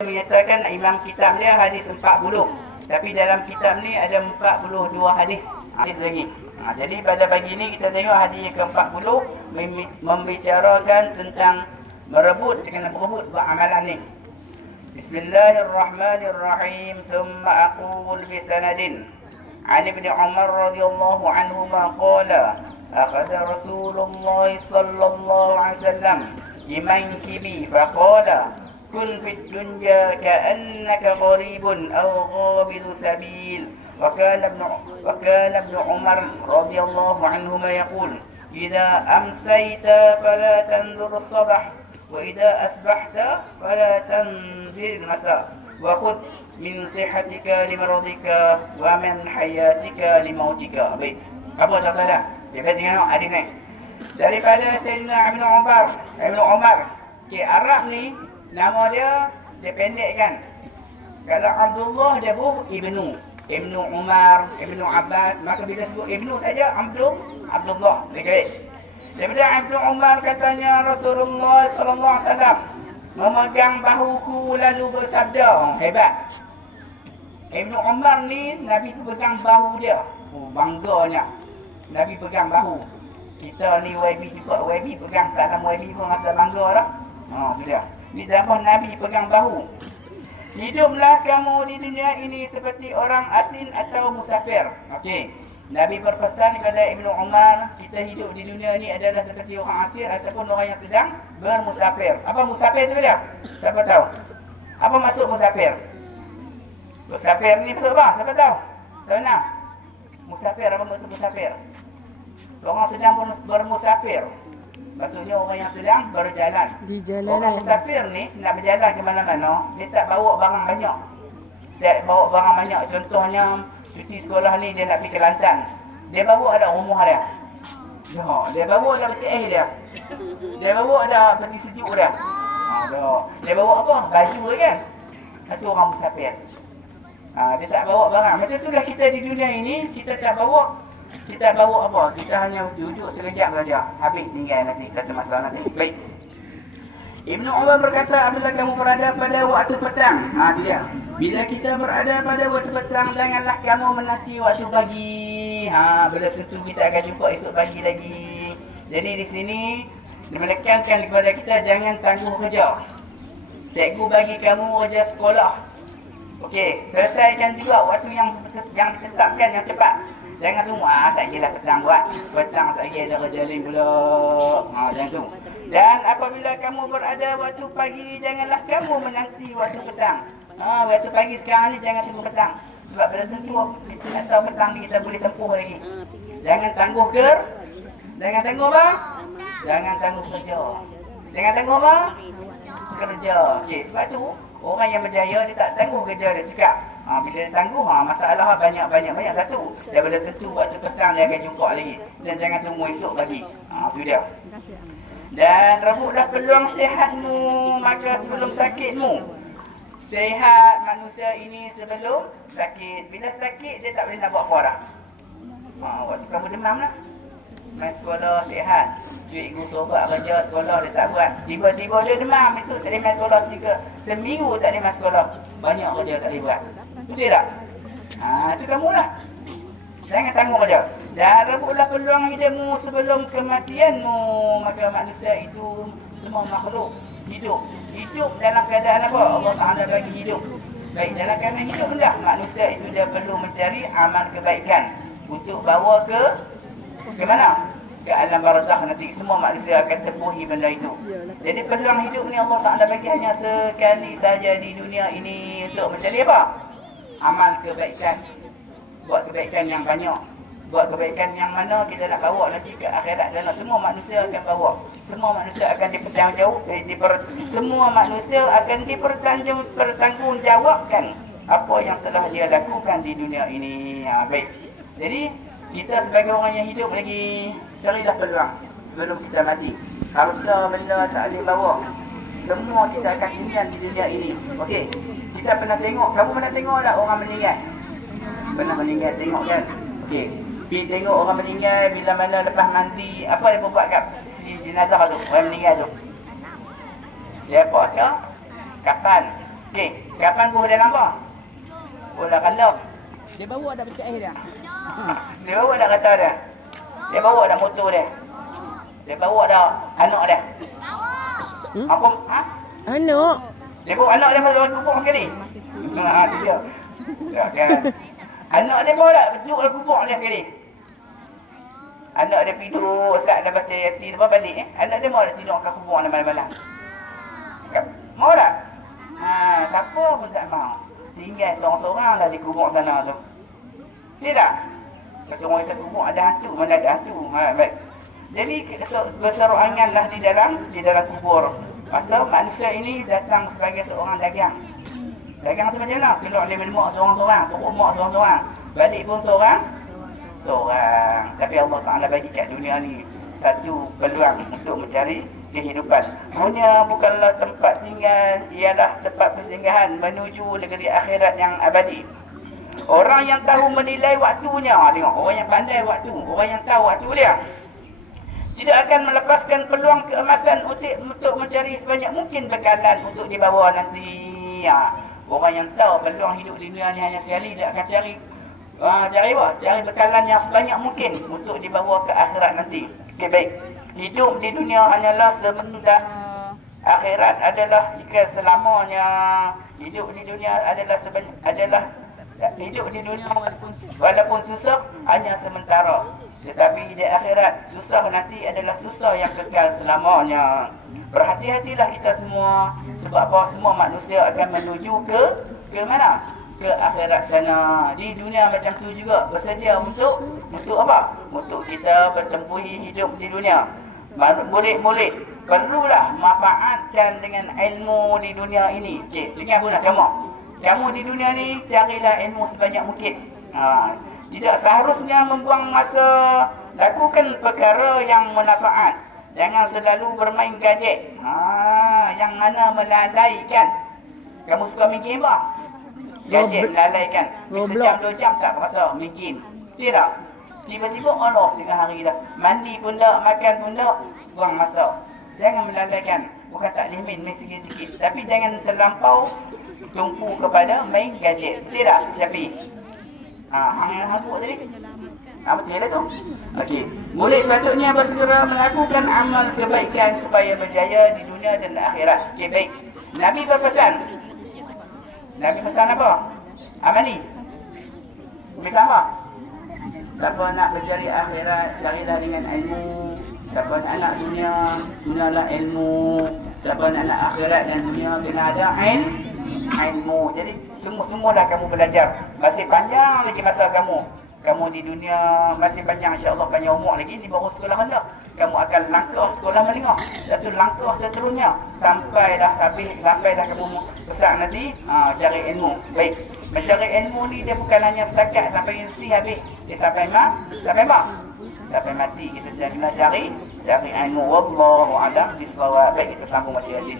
Menyatakan imam kitab dia hadis 40. Tapi dalam kitab ni ada 42 hadis. Hadis lagi. Jadi pada pagi ni kita tengok hadis yang ke-40 membicarakan tentang kena berebut buat amalan ni. Bismillahirrahmanirrahim. Thumma aqul bi sanadin an Ibn Umar radhiyallahu anhuma qala akhadha Rasulullah sallallahu alaihi wasallam bimankibi faqala kun fid dunya ka'annaka gharibun aw ghabiru sabil. وكان ابن عمر رضي الله عنهما يقول إذا أمسيت فلا تنظر الصبح وإذا أصبحت فلا تنظر المساء وخذ من صحتك لمرضك ومن حياتك لموتك. Baik, apa salah? Dia kata tengok hadis ni daripada Sayyidina Ibn Umar. Okay, Arab ni nama dia pendek kan. Kalau Abdullah dia buh Ibnu Umar, Ibnu Abbas, maka bila sebut Ibnu saja Abdullah. Baik. Daripada Ibnu Umar katanya Rasulullah sallallahu alaihi wasallam memegang bahuku lalu bersabda. Hebat. Ibnu Umar ni Nabi tu pegang bahu dia. Bangganya. Nabi pegang bahu. Kita ni YB juga YB pegang tak nama YB pun rasa bangga dah. Bila. Ni zaman Nabi pegang bahu. Hiduplah kamu di dunia ini seperti orang asing atau musafir. Okey. Nabi berpesan kepada Ibnu Umar, kita hidup di dunia ini adalah seperti orang asing ataupun orang yang sedang bermusafir. Apa musafir tu dia? Siapa tahu? Apa maksud musafir? Musafir ni betul bang? Siapa tahu? Tahu nak? Musafir, apa maksud musafir? Orang sedang bermusafir. Maksudnya orang yang sedang berjalan. Di jalanan. Orang musafir ni nak berjalan ke mana-mana, dia tak bawa barang banyak. Dia bawa barang banyak. Contohnya cuti sekolah ni dia nak pergi Kelantan. Dia bawa ada rumah dia. Dia bawa ada peti air dia. Dia bawa ada peti sejuk dia. Dia bawa apa? Baju kan. Itu orang musafir. Dia tak bawa barang. Macam itulah kita di dunia ini, kita tak bawa apa? Kita hanya duduk sekejap saja. Habis tinggal nanti kata masalah nanti. Baik. Ibnu Umar berkata, apabila kamu berada pada waktu petang. Dia. Bila kita berada pada waktu petang, janganlah kamu menanti waktu pagi. Bila tentu kita akan jumpa esok pagi lagi. Jadi di sini menekankan kepada kita jangan tangguh kerja. Cikgu bagi kamu kerja sekolah. Okey, selesaikan juga waktu yang ditetapkan yang cepat. Jangan tunggu, tak kira petang buat. Petang tak kira ada kerja lain pula. Jangan tunggu. Dan apabila kamu berada waktu pagi, janganlah kamu menanti waktu petang. Waktu pagi sekarang ni jangan tunggu petang. Sebab bila tentu atau petang ni kita boleh tempuh lagi. Jangan tangguh Jangan tangguh apa? Jangan tangguh kerja. Jangan tangguh apa? Kerja. Okey, sebab tu orang yang berjaya dia tak tangguh kerja dia cakap. Bila dia tangguh, masalah banyak satu. Daripada tentu waktu petang dia akan jumpa lagi. Dan jangan tunggu esok pagi. Itu dia. Dan rebutlah peluang sihatmu maka sebelum sakitmu. Sihat manusia ini sebelum sakit. Bila sakit dia tak boleh nak buat apa dah. Waktu kamu demam lah. Main sekolah sihat. Cikgu sobat kerja sekolah dia tak buat. Tiba-tiba dia demam. Esok tak boleh main sekolah seminggu tak boleh main sekolah. Banyak kerja tak boleh buat. Betul tak? Itu kamu lah. Jangan tangguh kerja. Dan rebutlah peluang hidupmu sebelum kematianmu. Maka manusia itu semua makhluk hidup. Hidup dalam keadaan apa? Allah Ta'ala bagi hidup. Baik, dalam keadaan hidup hendak manusia itu dia perlu mencari amal kebaikan. Untuk bawa ke mana? Ke alam barzakh nanti. Semua manusia akan tepuhi benda itu. Jadi peluang hidup ni Allah Ta'ala bagi hanya sekali saja di dunia ini. Untuk mencari apa? Amal kebaikan. Buat kebaikan yang banyak. Buat kebaikan yang mana kita nak bawa nanti ke akhirat. Dan semua manusia akan bawa. Semua manusia akan semua manusia akan dipertanggungjawabkan apa yang telah dia lakukan di dunia ini. Baik. Jadi kita sebagai orang yang hidup lagi, carilah peluang sebelum kita mati. Harta benda tak boleh bawa. Semua kita akan tinggal di dunia ini. Okey. Kita pernah tengok, kamu pernah tengok tak orang meninggal? Pernah meninggal tengok kan? Okey. Pergi tengok orang meninggal bila mana lepas mandi, apa dia buat kat jenazah tu, orang meninggal tu. Dia apa? Kapan. Okey, kapan buah dah nampak? Buah dah kandung. Dia bawa dah pecah air dia. Dia bawa dah kata dia. Dia bawa dah motor dia. Dia bawa dah anak dia. Apa? Ha? Anak. Dia bawa anak dia masuk kubur sekali. Ha, dia. Ya, kan. Anak dia bawa tak betul dalam kubur dia sekali. Anak dia tidur dekat dah baca Yasin apa balik Anak dia mau tak tidur kat kubur dia malam-malam. Mau tak? Ha, siapa pun tak mau. Tinggal seorang-seorang dah di kubur sana tu. Tidak? Kalau orang kata kubur ada hantu, mana ada hantu. Ha, baik. Jadi berseroanganlah di dalam kubur. Masa manusia ini datang sebagai seorang dagang. Dagang tu macam mana? Keluar dia mak seorang-seorang, turun mak seorang-seorang. Balik pun seorang. Tapi Allah Ta'ala bagi kat dunia ni satu peluang untuk mencari kehidupan. Dunia bukanlah tempat tinggal, ialah tempat persinggahan menuju negeri akhirat yang abadi. Orang yang tahu menilai waktunya, tengok, orang yang pandai waktu, orang yang tahu waktu dia, tidak akan melepaskan peluang keemasan untuk mencari sebanyak mungkin bekalan untuk dibawa nanti. Orang yang tahu peluang hidup di dunia ni hanya sekali, dia akan cari cari bekalan yang sebanyak mungkin untuk dibawa ke akhirat nanti. Okay, baik. Hidup di dunia hanyalah sebentar. Akhirat adalah jika selamanya. Hidup di dunia adalah hidup di dunia walaupun susah hanya sementara. Tetapi di akhirat susah nanti adalah susah yang kekal selamanya. Berhati-hatilah kita semua, sebab apa, semua manusia akan menuju ke mana? Ke akhirat sana. Di dunia macam tu juga bersedia untuk apa? Untuk kita bertempuhi hidup di dunia. Boleh perlulah manfaatkan dengan ilmu di dunia ini. Okey, dengar pun kamu di dunia ni carilah ilmu sebanyak mungkin. Tidak seharusnya membuang masa, lakukan perkara yang bermanfaat. Jangan selalu bermain gadget. Yang mana melalaikan. Kamu suka main game apa? Gadget melalaikan. Sejam 2 jam tak berasa main game. Tidak. Tiba-tiba Allah tengah hari dah. Mandi pun tak, makan pun tak, buang masa. Jangan melalaikan. Bukan tak boleh main sikit-sikit. Tapi jangan terlampau tumpu kepada main gadget. Tidak. Tapi hang yang habuk tadi. Betul lah tu. Okey. Boleh sepatutnya bersegera melakukan amal kebaikan supaya berjaya di dunia dan akhirat. Okey, baik. Nabi berpesan. Nabi pesan apa? Apa ni? Pesan apa? Siapa nak berjaya akhirat, carilah dengan ilmu. Siapa nak dunia, gunalah ilmu. Siapa nak akhirat dan dunia, kena ada ilmu. Jadi semua dah kamu belajar. Masih panjang lagi masa kamu di dunia, masih panjang, insya-Allah panjang umur lagi. Di bawah sekolah rendah kamu akan langkah sekolah menengah, satu langkah seterusnya sampailah kamu besar nanti. Cari ilmu. Baik, mencari ilmu ni dia bukan hanya setakat sampai isi habis, dia sampai mati kita kena cari ilmu. Wallahu a'lam bishawab. Baik, kita sambung masih Yasin.